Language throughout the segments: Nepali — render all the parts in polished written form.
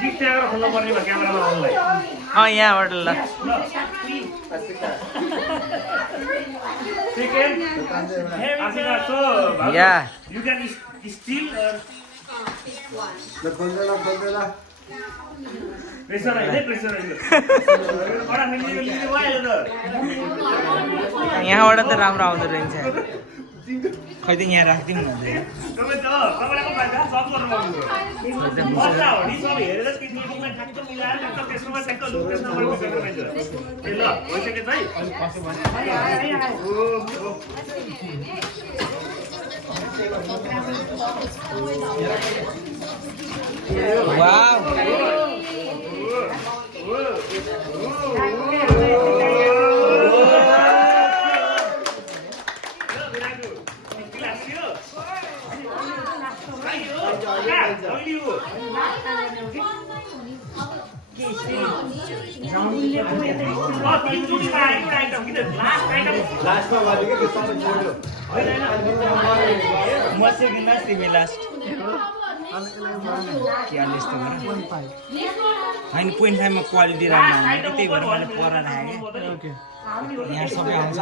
गिफ्ट त्यहाँबाट खोल्नु पर्ने भयो क्यामेरामा आउनलाई यहाँबाट ल second Ashika so yeah you can still pressure होइन प्रेसर होइन यहाँबाट त राम्रो आउँदो रहेछ खै त यहाँ राखिदिउँ न वाव तिमी लास्ट होइन 0.5 मा क्वालिटी राम्रो हुँदैन त्यही भएर मैले पर राखेँ यहाँ सबै आउँछ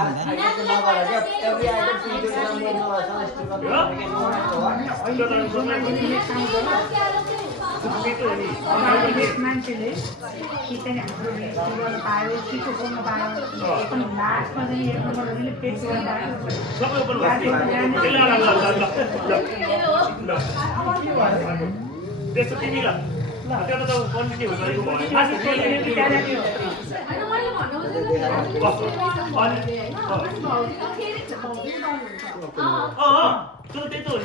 मान्छेले त्यसो तिमीलाई त्यो त कन्टिन्यू गरेको भयो त्यही त हो नि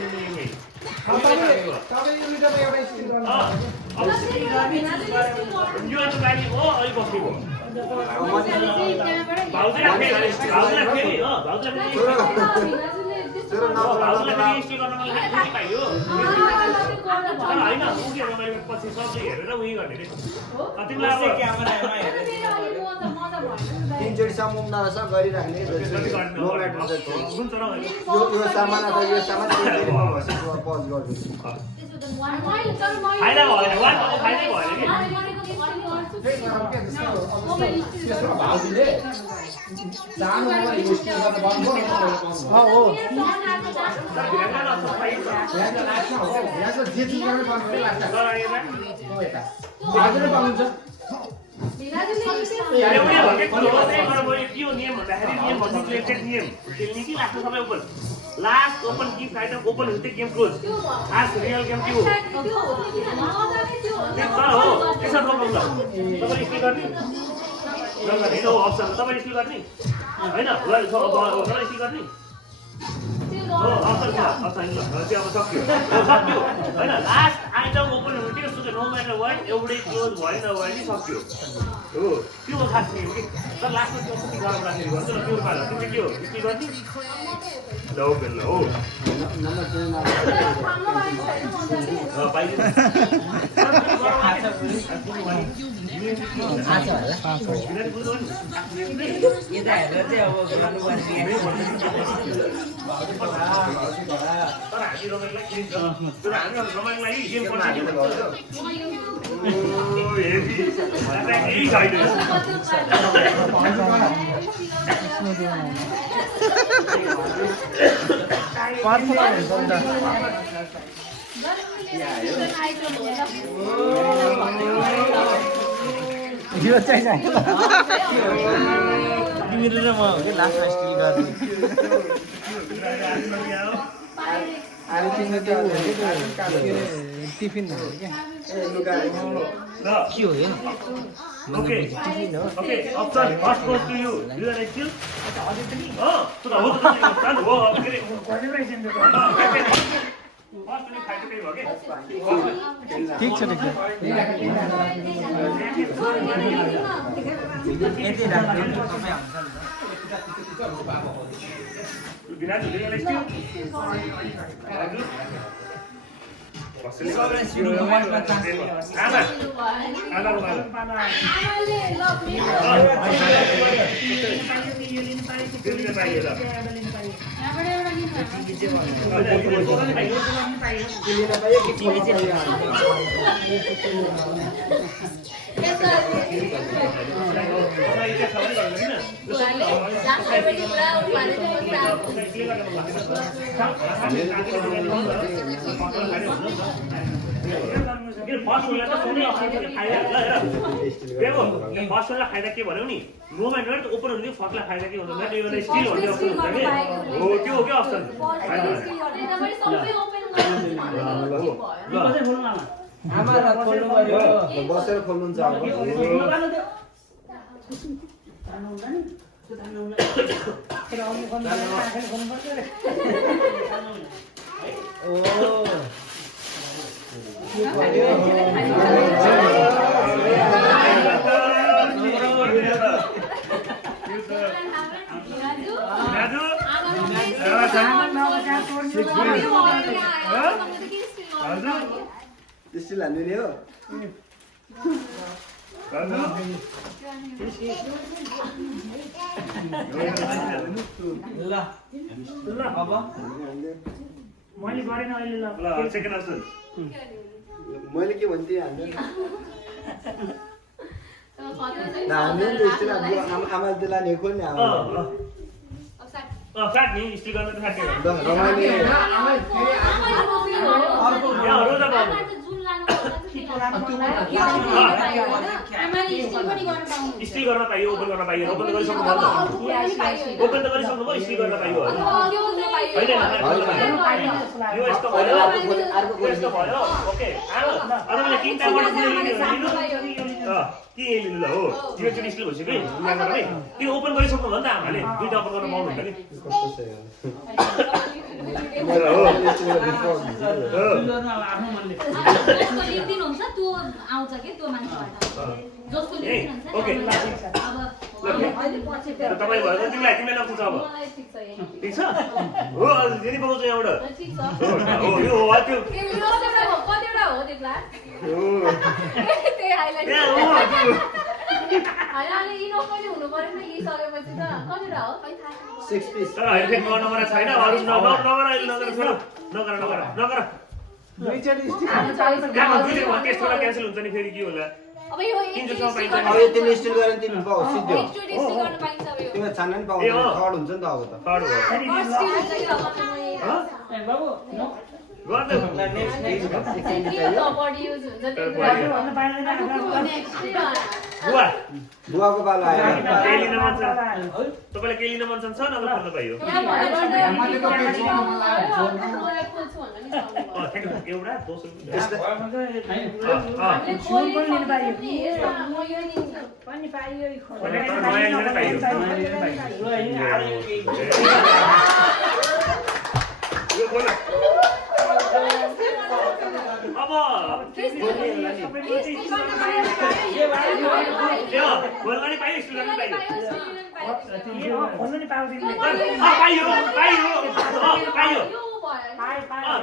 यो त गाडी हो अलि बसेको पछि सबै हेरेर उयो गर्ने तिनचोटिसम्म उम्दाछ गरिराख्ने यो सामान अथवा यो सामान पज गर्छु फाइदा भएन फाइदै भएन last open gift item open हुँदै गेम क्लोज आज रियल गेम के हो हो त्यसो प्रब्लम ल तपाईले के गर्ने हैन हो अप्सन तपाईले के गर्ने हैन तपाईले के गर्ने हो अप्सन छ अप्सन ल त्यो अब सक्यो हैन लास्ट आइटम ओपन हुँदै सुके नो म्याटर वाट एउटै क्लोज भएन भने सक्यो हो त्यो खास नि हो कि तर लास्टमा त्यो कति गरम राखेर गर्छ र त्यो पाला तिमीले के हो के गर्ने लो बेल हो नम्बर 2 मा पाइन्छ यता हेरेर चाहिँ अब गर्नुपर्ने तर हामी रमाइलोलाई गेम कन्टिन्यू गर्छ यो चाहिँ तिमीले र म के लास्टमा स्टिल गर्ने आले तिमीले त्यो टिफिन हो क्या के हो यो Okay. Okay. Option first goes to you. You are still. Oh, so the whole thing is done. Oh, okay. First only 5 to 5 okay. ठीक छ ठीक छ यति राख्नु तपाईँ हुन्छ बिना जुले still. Insurance suruh lepas transaksi. आमा आमाको बाबा यो लिनु पायो त्यो लिन पाइयो ल किलिन पाइयो कि किलिन पाइयो फर्स्टलाई फाइदा के भन्यो नि नो म्याटर ओपन हुने फर्स्टलाई फाइदा के हुन्छ स्टिल भन्ने अप्सन हुन्छ कि हो त्यो हो क्या अप्सन आमालाई खोल्नु पर्यो बसेर खोल्नुहुन्छ अब स्टिल हान्नु नि हो ल अब मैले गरेन अहिले ल सेकेन्ड अप्सन मैले के भन्थे हामीले स्टिल आमाले त लाने खोल्ने फ्याट नि स्टिल गर्न त फ्याट रमाइने स्टिल गर्न पाइयो ओपन गर्न पाइयो ओपन त गरिसक्नु भयो ओपन त गरिसक्नु भयो स्टिल गर्न पाइयो यो यस्तो भयो यस्तो भयो ओके अरूले तीनटा गर्नु के लिनु ल हो यो चाहिँ स्टिल भइसक्यो है त्यो ओपन गरिसक्नु भयो नि त आमाले दुईटा ओपन गर्न पाउनुहुन्छ नि आफ्नो मनले हुन्छ त्यो आउँछ के त्यो मान्छेबाट जसको ओके तपाईँ भयो तिमीलाई लग्छ अब ठिक छ हो फेरि पाउँछ यहाँबाट हो यो हो त्यो कतिवटा हो त्यसलाई त्यही हाइलाइट अहिले इनो पनि हुनु पर्यो नि लिइसकेपछि त कतिवटा हो 6 पिस तर अहिले फेरि नगर छैन अरू नगर दुईचोटी स्टिल क्यान्सल हुन्छ नि फेरि के होला अब यो अब यो तिमी स्टिल गरेर तिमी पाऊ सिधै एकचोटी स्टिल गर्न पाइन्छ अब यो तिमी छान्न नि पाउँदैन थर्ड हुन्छ नि त अब त थर्ड हो फर्स्ट स्टिल हुन्छ कि अब ए बाबु गर्दै बडी युज हुन्छ भन्न पाइँदैन बुवा बुवाको पालो आयो केही लिन मन छ तपाईँलाई केही लिन मन छ नभए खोल्न पाइयो एउटा दोस्रो पनि पाइयो अब खोल्न पाइयो स्टिल गर्न पाइयो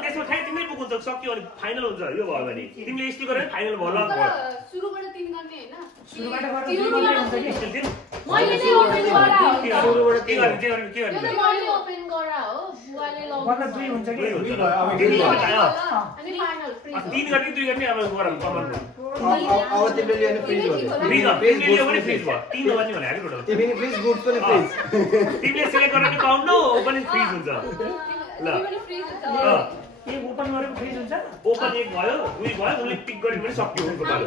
त्यसमा खाइ तिमीले बुक हुन्छ सक्यो भने फाइनल हुन्छ यो भयो भने तिमीले स्टिल गरेर फाइनल भयो ल सुरुबाट 3 गर्ने हैन सुरुबाट गर्दा स्टिल दिन मैले नै ओपन गरा हो सुरुबाट के गर्ने मैले ओपन गरा हो बुवाले गर्दा 2 हुन्छ कि अनि फाइनल फ्री 3 गर्ने 2 गर्ने अब गरम कमन अब तिमीले लियो भने फ्रिज फ्रिज हो फ्रिज भयो 3 गर्ने भने हामी टोटल तिमी फ्रिज गुड पनि फ्रिज तिमीले सिलेक्ट गर्न नि पाउनु ओपन फ्रिज हुन्छ ल एक ओपन गरेको फ्रिज हुन्छ ओपन एक भयो दुई भयो उले पिक गरे पनि सक्यो उनको पालो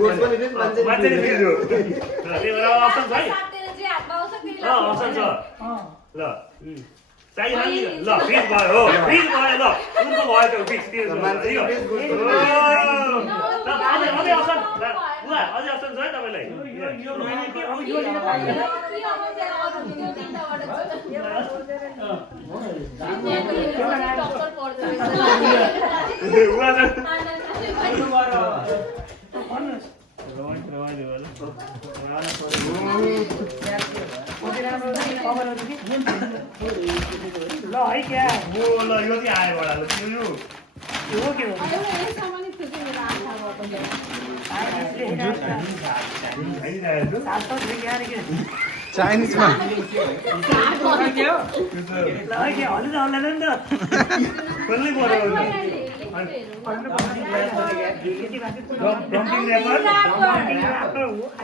गुड पनि फ्रिज मान्छेले फ्रिज हो ल त्यही भएर अप्सन छ है अप्सन छ ल चाहियो नि ल फ्रिज भयो फ्रिज भयो ल उनको भयो त्यो फ्रिज त्यो मान्छे फ्रिज गुड ल अझै अप्सन ल अझै अप्सन छ है तपाईलाई यो अब यो लिन पाइयो ल है क्या ल यो चाहिँ आयो बडा ल यो हो के हो एउटा यसमा नि थुके मेरो आँखा भएको चाइनिजमा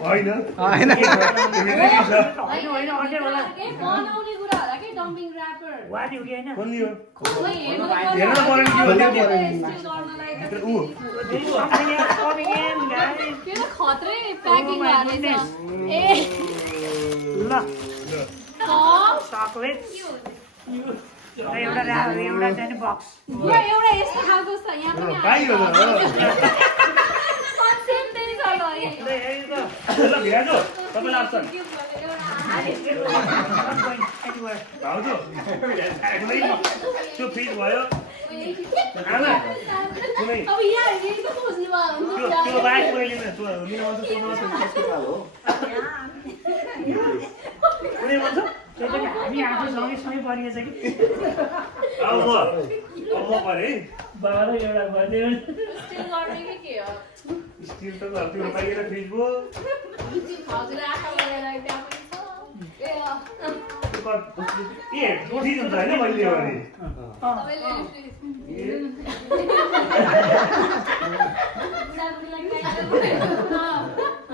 होइन बनाउने कुरा होला कि डम्पिङ ऱ्यापर खत्रै प्याकिङ हालेछ ए एउटा बक्स एउटा यस्तो खालको छ यहाँ पनि कन्सेप्ट नै छ त्यो फ्रिज भयो आमा कुनै अब यहाँ हेरेको खोज्नुमा हुन्छ त्यो बाइक मैले लिन कुनै भन्छ हामी आफू सँगै परिएछ कि अब म परे बाह्र एउटा बज्यो स्टिल गर्ने के हो स्टिल त त्यो पाइएर फ्रिज भयो हजुर आँखा लगाएर त्यहाँ पनि छ ए रोटी हुन्छ होइन मैले ल्यायो भने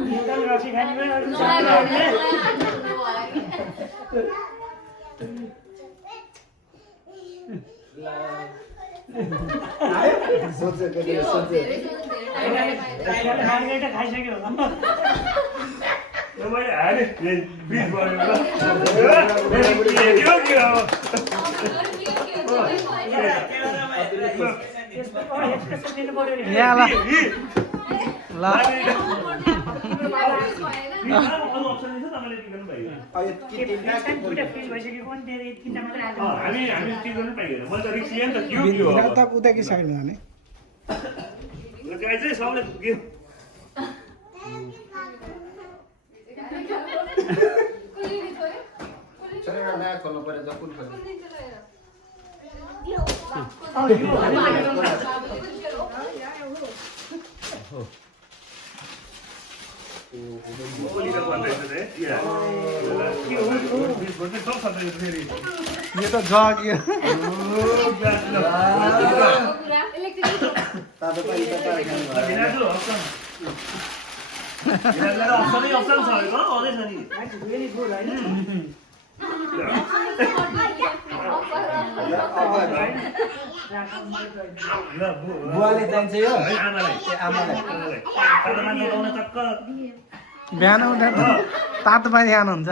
एकदम रक्सी खानेमा सोचेको थियो सोचे खाइसक्यो होला मैले हालेँ फ्रिज भयो यहाँ ल ल उता कि साइडमा हाने चलो एउटा नयाँ खोल्नु पर्यो त कुन खोल्नु यो त जग्यो तातो पानी त बुवाले जान्छ यो आमालाई बिहान उठेर तातो पानी खानुहुन्छ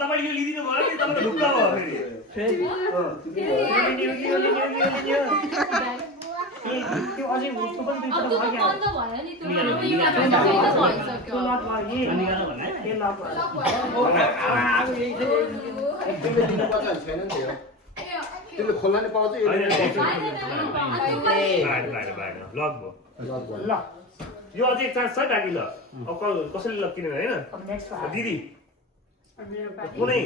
तपाईँ यो लिदिनु भयो कि तपाईँ ढुक्क भयो फेरि त्यो अझै उसको पनि दुई अब त्यो बन्द भयो नि त्यो भइसक्यो तिमीले दिनुपर्छ छैन नि त्यो तिमीले खोल्न नि पाउँछ यो लक भयो ल यो अझै एक चान्स छ बाँकी ल अब कसैले लक किनेर होइन अब नेक्स्ट दिदी कुनै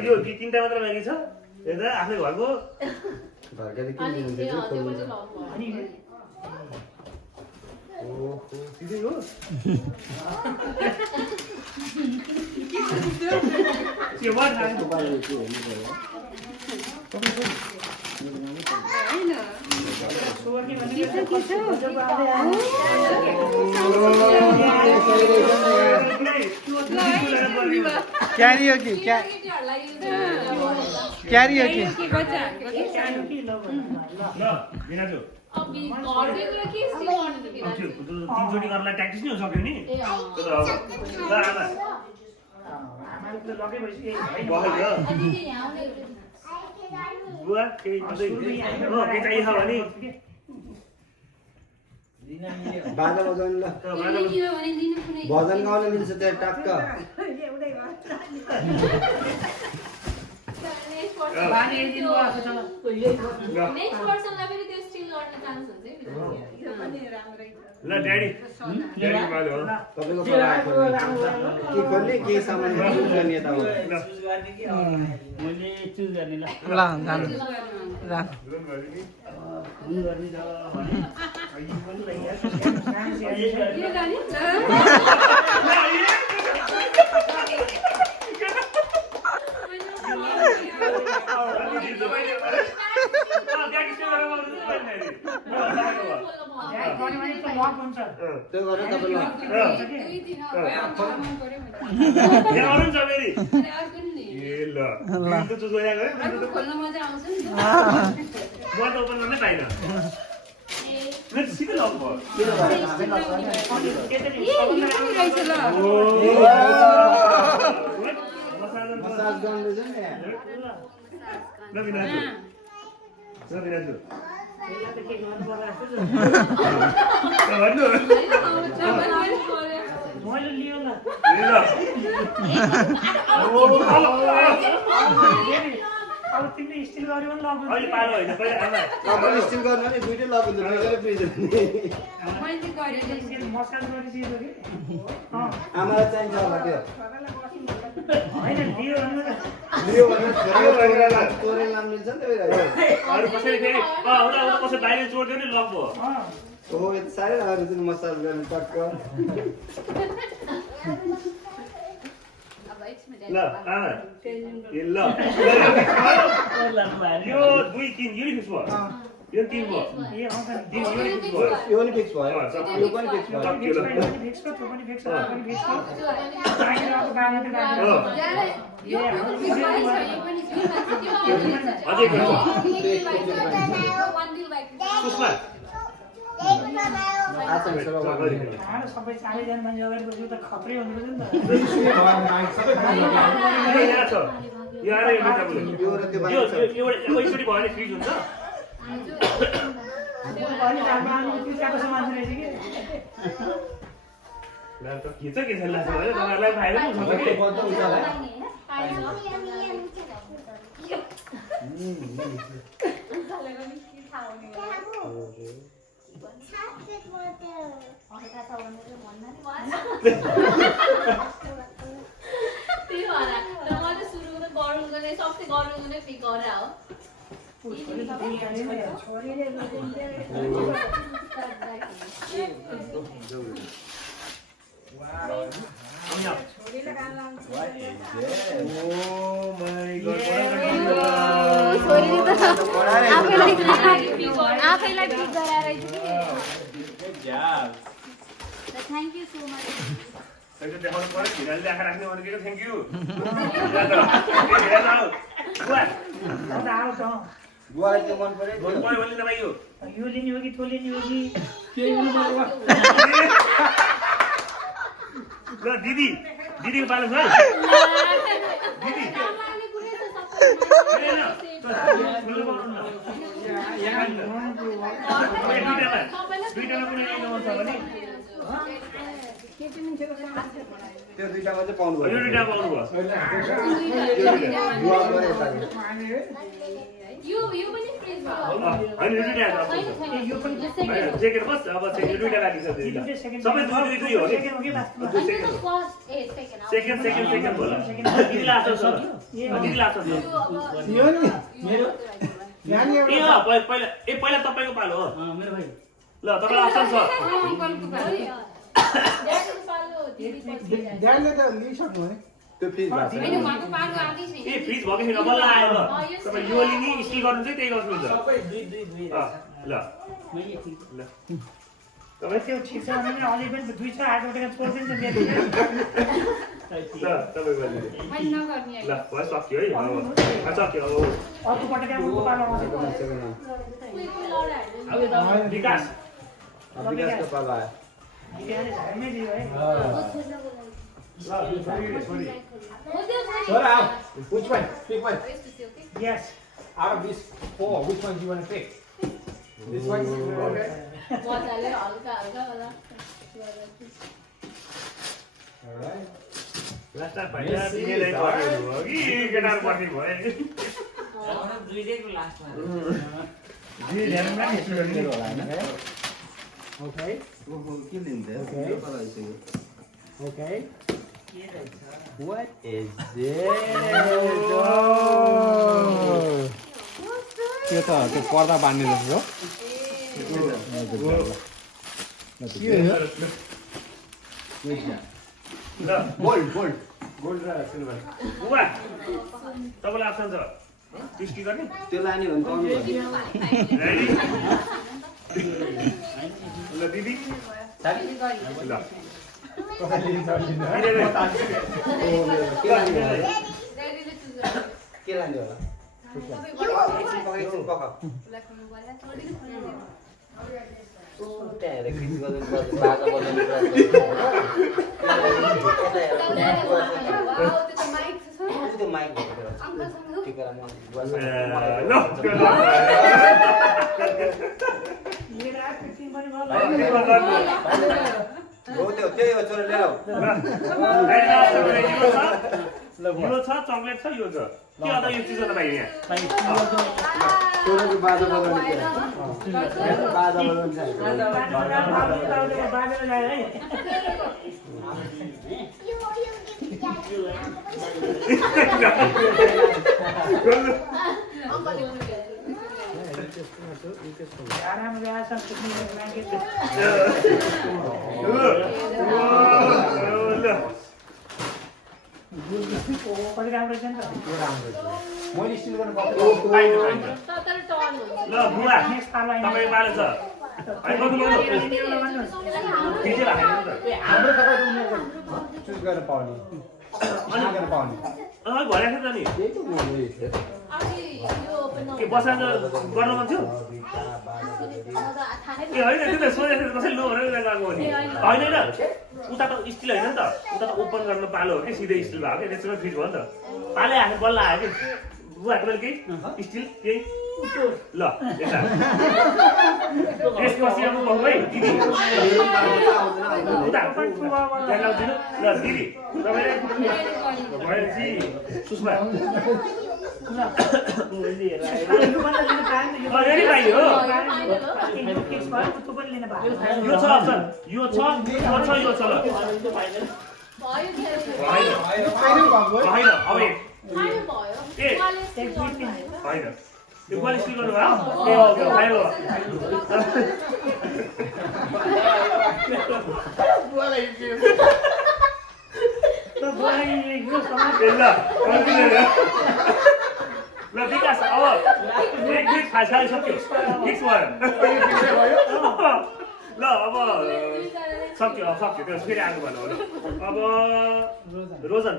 यो तिनवटा मात्र बाँकी छ हेर्दा आफै घरको घरकाले के अनि दिनुहुन्छ त्यो त्यो पनि खोल्नु लक भयो अनि ओहो दिदी हो त्यो वाट हाल्नु तपाईँले के हेर्नु पर्यो सुवर्णी भनेको गजब आउँदै आयो क्यारी हो कि केटीहरूलाई क्यारी हो कि सानो कि ल ल दिनाजु अब घरभित्र के स्टिल गर्ने त अब त्यो तिनचोटि गर्नलाई ट्याक्टिस नि सक्यो नि ए अँ त्यो त अब ल आमा आमाले त लगै भइसक्यो भयो अनि दिदी यहाँ आउने बुवा केही अझै केही चाहिन्छ भने बाजा बजाउनु ल दियो भने दिनु कुनै भजन गाउन मिल्छ त्यहाँ टक्क नेक्स्ट पर्सनलाई पनि त्यो स्टिल गर्ने चान्स हुन्छ है ल ड्याडी ड्याडी माले हो तपाईँको छोरा के खोल्ने के सामान युज गर्ने यता हो चुज गर्ने कि मैले चुज गर्ने ल ल जानु जानु त्यो गरेर तपाईँले मसाज गर्नु छ मैले लियो न अब तिमीले स्टिल गर्यो भने लाग्यो तपाईँले स्टिल गर्नु भने दुइटै लगिन्छ दुइटै फ्रिज मसाज गरिदिएको कि आमालाई चाहिन्छ होला त्यो होइन लियो भने लियो भने तोरे नाम मिल्छ नि हो यति साह्रै राम्रो छ मसाज गर्ने टक्क ल यो दुई तीन युनिफिक्स भयो यो तीन भयो यो पनि फिक्स भयो यो पनि फिक्स भयो सबै 4जना मान्छे अगाडि बसेको त खत्रै हुनुपर्छ नि त यो र त्यो एकचोटि भयो भने फ्रिज हुन्छ के छ के छैन लाग्छ होइन तपाईँहरूलाई फाइदा पनि हुन्छ आफैलाई पिक गराएर थ्याङ्क यू सो मच देखाउनु पर्यो खिराले ल्याएर राख्ने भनेको थ्याङ्क यू गुवालाई त्यो मन पर्यो भने तपाईँको यो लिने हो कि त्यो लिने हो कि ल दिदी दिदीको पालो छ है दिदी दुईटामा कुनै लिनु मन छ भने त्यो दुईटामा चाहिँ पाउनु यो भयो दुईटा पाउनु भयो गुवा गरे यो पनि फ्रिज भयो होइन यो दुईटा यो पनि सेकेन्ड बस अब यो दुईटा राखिन्छ सबै दुई दुई हो सेकेन्ड भयो दिदी लास्ट दिदी लास्ट पहिला तपाईँको पालो हो मेरो भाइ ल तपाईँ अप्सन छ त्यो फ्रिज भएको छ ए फ्रिज भएको छैन बल्ल आयो ल तपाईँ यो लिने स्टिल गर्नु चाहिँ त्यही गर्नुहुन्छ ल ल तपाईँ त्यो ठिक छ भने अलि पनि दुई छ आठ वटा छोडिदिन्छ ल तपाईँ गरिदिनु ल भयो सक्यो है सक्यो अर्को पटक अर्को पालो आउँछ विकास विकासको पालो आयो झर्मै दियो है Sora, which one? Pick one. Yes Out of these four, which one do you want to pick? This one? Okay. Alright. Last time भाइ दिनेलाई पर्नु हो कि केटाहरु पर्ने भयो दुईटैको लास्टमा दिदी ध्यानमा नि होला हैन Okay. के लिन्छ यो कला आइसक्यो Okay. What is this? त्यो त त्यो पर्दा बाँध्ने रहेछ हो ल गोल्ड गोल्ड गोल्ड र सिल्भर बुबा तपाईँलाई अप्सन छ टिस्टी गर्ने त्यो लाने भने पाउनु रेडी ल दिदी ल के लाने होला यो छ चक्लेट छ यो छ के अझ यो चिज तपाईँ यहाँ आरामले आसन सुत्ने मागे कति राम्रो छ नि त मैले स्टिल गर्न ल बुवा तपाईँ माले छ हाम्रो तपाईँ चुज गर्न पाउने गर्न पाउने भनेको छ नि के बसा गर्नु मन थियो ए होइन त्यो त सोचेको कसैले लो भनेर गएको हो नि होइन होइन उता त स्टिल होइन नि त उता त ओपन गर्न पालो हो कि सिधै स्टिल भएको क्या त्यसमा फिट भयो नि त पाले आएको बल्ल आयो कि बुवाको मैले केही स्टिल केही ल यता त्यसपछि अब बाउ है दिदी उता लाउँदिनु ल दिदी तपाईँले भएपछि सुषमा रेडी भाइ हो यो छ अप्सन यो छ यो छ ल होइन अब ए होइन यो क्वालिटी गर्नु भयो ए ओके भयो ल विकास अब एक मिनट खाइसक्यो फिक्स भयो ल अब सक्यो त्यो फेरि आएको भनौँ अब रोजन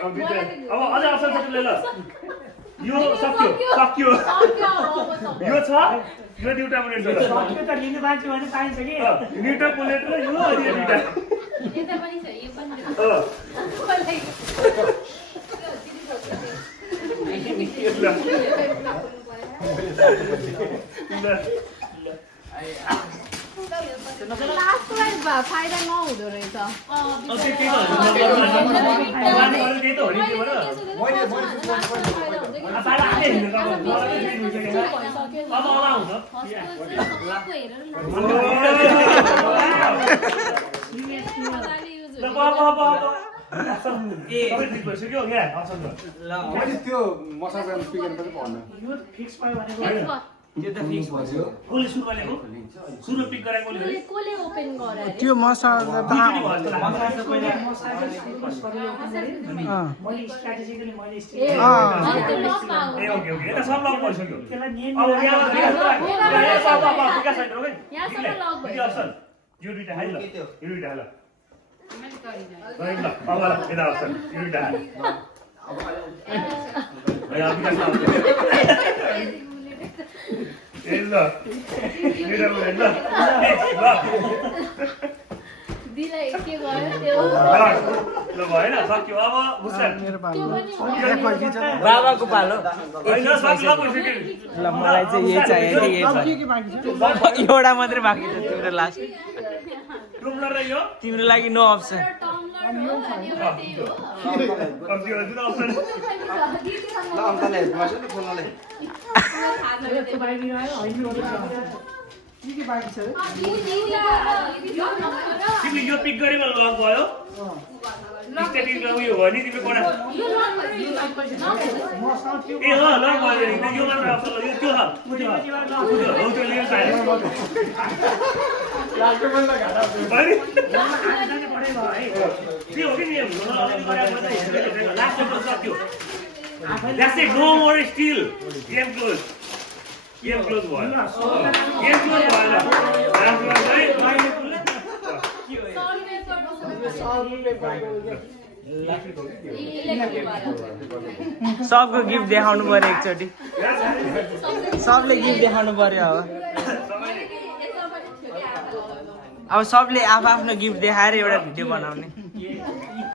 अब अझै अप्सन छ ल यो सक्यो यो छ यो दुईटा बुलेट छ सक्यो त लिनु बाँच्यो भने पाइन्छ कि दुईटा बुलेट र यो दुईटा फाइदा नहुँदो रहेछ मैले त्यो मसाज गर्न स्पिकर पनि भन्नु यो फिक्स भयो भनेको त्यो त फिक्स भयो कसले सुरु गरेको सुरु पिक गरेको कोले ओपन गरे त्यो मसाज त मैले स्ट्र्याटेजिकली मैले ए ओके यता सब लक भइसक्यो त्यसलाई नियम अब यहाँसम्म लक भयो यो दुईटा हाल ल यो दुईटा हाल ल अब यता अप्सन यो दुईटा हाल दिलाई के गर्यो त्यो ल भएन सक्यो अब मुस्कान मेरो पालो बाबाको पालो होइन सक्यो ल मलाई चाहिँ यही चाहियो यही एउटा मात्रै बाँकी छ तिम्रो लास्ट टुम्लर र यो तिम्रो लागि नो अप्सन के बाँकी छ रे? तिमीले यो पिक गरेमा लक भयो स्टेटिक उयो भयो नि तिमीले कोडा मसँग त्यो ए हो लक भयो नि यो मात्र अप्सन यो त्यो हो हो त्यो लिएर आयो लास्टमा पनि त घाटा भयो नि आजले पढे भयो है। त्यो हो कि नि लास्ट चेप्टर सक्यो That's it, no more still. Game close. Game close भयो Game close भयो लास्ट वन है सबको गिफ्ट देखाउनु पर्यो एकचोटि सबले गिफ्ट देखाउनु पर्यो अब सबले आफ्नो गिफ्ट देखाएर एउटा भिडियो बनाउने